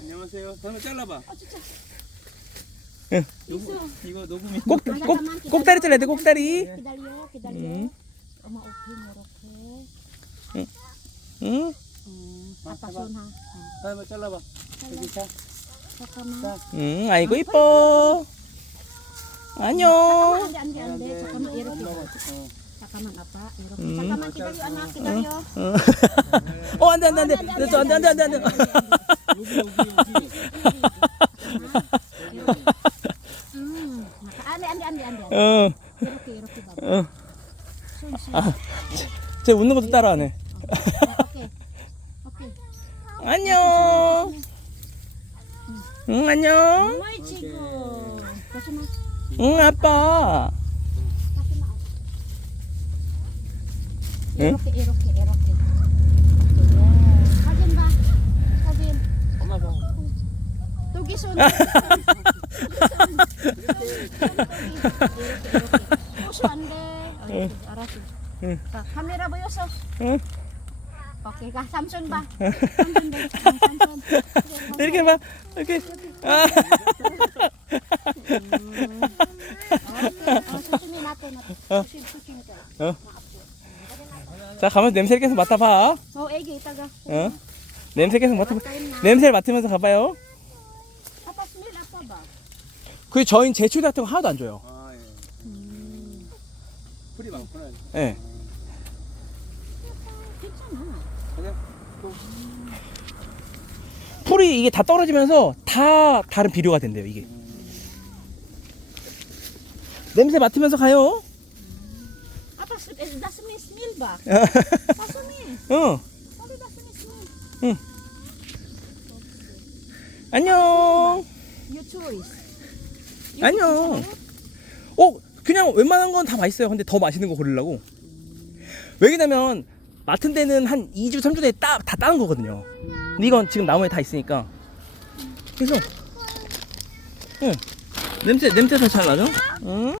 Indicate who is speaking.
Speaker 1: 안녕하세요. 한번 잘라봐.
Speaker 2: 어 진짜.
Speaker 1: 이거 녹음이.
Speaker 3: 꼭, 꼭, 꼭다리 잘라야 돼, 꼭다리.
Speaker 2: 기다려 기다려.
Speaker 3: 음.
Speaker 2: 엄마 오픈 이렇게.
Speaker 3: 응?
Speaker 2: 음,
Speaker 1: 아,
Speaker 2: 아빠
Speaker 1: 해봐.
Speaker 2: 손 하. 어.
Speaker 1: 한번 잘라봐. 여기 자.
Speaker 2: 잠깐만.
Speaker 1: 자.
Speaker 3: 응, 아이고, 이뻐. 안녕.
Speaker 2: 안돼 안돼 안돼. 잠깐만 이렇게.
Speaker 1: 엄마가, 어.
Speaker 2: 잠깐만 아빠 이렇게.
Speaker 3: 음.
Speaker 2: 잠깐만 기다려 아나 기다려.
Speaker 3: 어, 안 돼, 안 돼, 안 돼. 됐어, 안 돼, 안 돼, 안 돼, 안 돼.
Speaker 2: 음. 안돼 안돼 안돼 안돼.
Speaker 3: 어,
Speaker 2: 이렇게 이렇게 봐봐.
Speaker 3: 어.
Speaker 2: 손 손.
Speaker 3: 아, 쟤 웃는 것도 따라하네.
Speaker 2: 오케이. 오케이.
Speaker 3: 안녕. 응, 안녕.
Speaker 2: 지금.
Speaker 3: 응, 아빠. 응?
Speaker 2: 이렇게 이렇게 이렇게. 사진 봐. 사진.
Speaker 1: 엄마 봐.
Speaker 2: 손. 안 돼. 어, 알았어.
Speaker 3: 응.
Speaker 2: 자, 카메라 보였어?
Speaker 3: 응.
Speaker 2: 오케이, 가. 삼촌 봐. 삼촌 봐. 삼촌. 그래, 가서.
Speaker 3: 이렇게 봐. 이렇게. 아,
Speaker 2: 오케이. 어, 조심.
Speaker 3: 어. 자, 가면서 냄새 계속 맡아봐.
Speaker 2: 어, 애기 이따가.
Speaker 3: 어? 냄새 계속
Speaker 2: 있나?
Speaker 3: 냄새를 맡으면서 가봐요.
Speaker 2: 봐.
Speaker 3: 그 저희는 제출 같은 거 하나도 안 줘요.
Speaker 1: 아, 예.
Speaker 2: 음,
Speaker 1: 풀이 많구나.
Speaker 3: 예.
Speaker 2: 괜찮아.
Speaker 1: 가자.
Speaker 3: 풀이 이게 다 떨어지면서 다 다른 비료가 된대요, 이게. 냄새 맡으면서 가요.
Speaker 2: 아빠 나 스멜 스멜 봐.
Speaker 3: 어.
Speaker 2: 나 스멜.
Speaker 3: 응.
Speaker 2: 빨리 나 choice.
Speaker 3: 안녕. 어, 그냥 웬만한 건 다 맛있어요. 근데 더 맛있는 거 고르려고. 왜냐면 맡은 데는 한 2주, 3주 내에 따, 다 따는 거거든요. 근데 이건 지금 나무에 다 있으니까. 그래서, 응. 냄새, 냄새 더잘 나죠? 응.